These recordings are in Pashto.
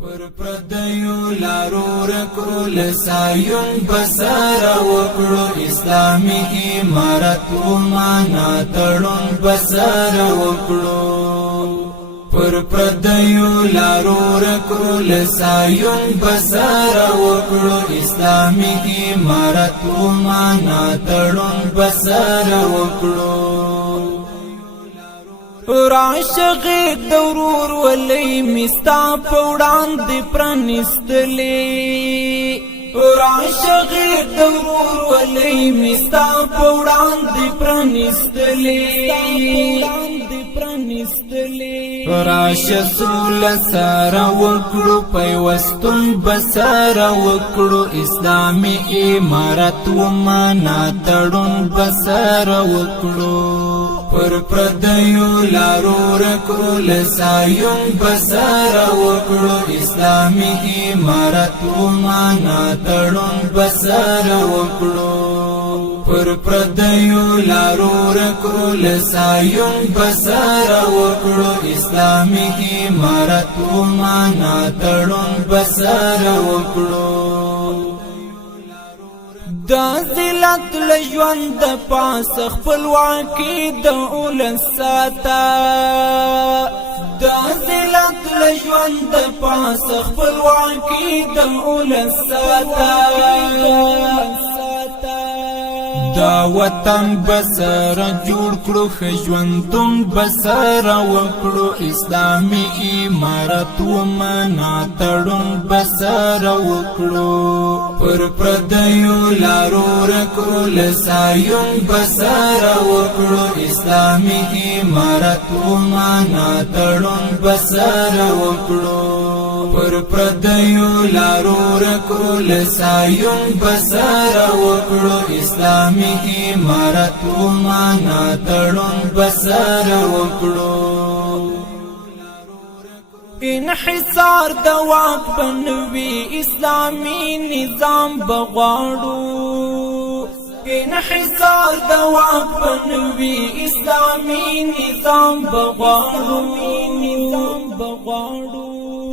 پر پردیو لارو رکړو لسایون بسر وکړو اسلامی امارت و معنا تړون بسر وکړو پر پردیو لارو رکړو لسایون بسر وکړو اسلامی امارت و معنا تړون بسر وکړو راشغی دورور ولی مستا پوڑان دی پرنستلی راشغی دورور ولی مستا پوڑان دی پرنستلی راش سول سارا وکړو پیوستون بسارا وکړو اسلامی امارت و معنا تړون بسارا وکړو پر پردیو لارو رکړو لسایون بسارا وکړو اسلامی امارت و معنا تړون بسارا وکړو پر پردیو لارو رکړو لسایون بسارا وکړو اسلامی امارت و معنا تړون بسارا وکړو دا ذلت لژوند پاس خپلواکي د اولساتا دا ذلت لژوند پاس خپلواکي د اولساتا دا وطن بسر جوړ کړو خژوندون بسر وکړو اسلامی امارت و معنا تړون بسر وکړو پر پردیو لارو رکړو لسایون بسر وکړو اسلامی امارت و معنا تړون بسر وکړو پر پردیو لارو رکړو لسایون بسر وکړو اسلامی امارت و معنا تړون بسر وکړو انحصار د واک بنوي اسلامی نظام بغواړو انحصار د واک بنوي اسلامی نظام بغواړو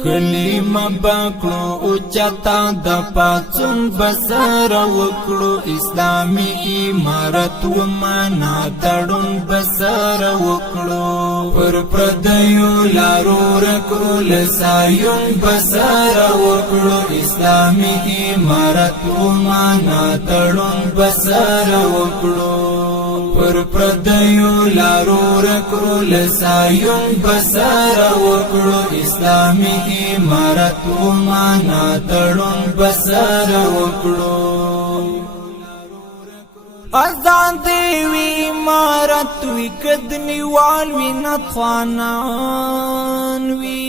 کلمه باکړو او چتا د پاتون بسر وکړو اسلامی امارت و معنا تړون بسر وکړو پر پردیو لارو رکړو لسایون بسر وکړو اسلامی امارت و معنا تړون بسر وکړو پر پردیو لارو رکړو لسایون بسر وکړو اسلامی امارت و معنا تړون بسر وکړو ازان دیوی امارت وی کدنی والوی نتخوانان وی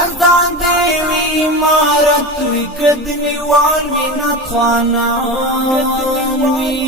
ازان دیوی امارت وی کدنی والوی نتخوانان وی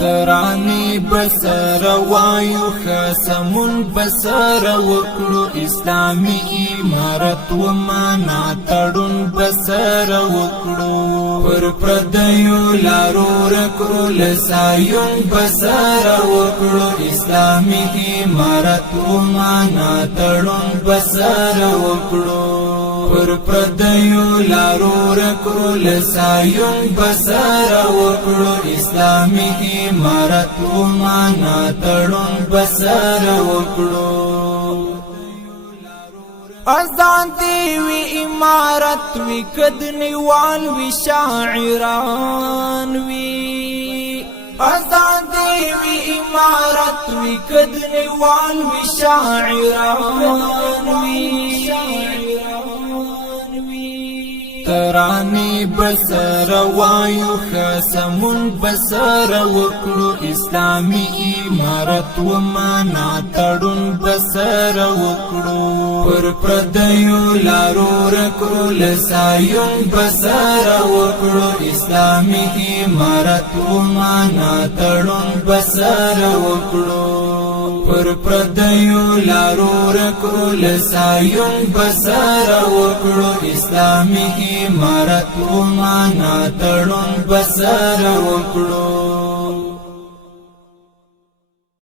ترانی بسر وایو خسمون بسر وکړو اسلامی امارت و معنا تړون بسر وکړو پر پردیو لارو رکړو لسایون بسر وکړو اسلامی امارت و معنا تړون بسر وکړو پر پردیو لارو رکړو لسایون بسر وکړو اسلامی امارت و معنا تړون بسر وکړو ازان دیوی امارت وی کدنی والوی شاعران وی ازان دیوی امارت وی کدنی والوی شاعران وی ترانی بسر وایو خسمون بسر وکړو اسلامی امارت و معنا تړون بسر وکړو پر پردیو لارو رکړو لسایون بسر وکړو اسلامی امارت و معنا تړون بسر وکړو پر پردیو لارو رکړو لسایون بسر وکړو اسلامی امارت و معنا تړون بسر وکړو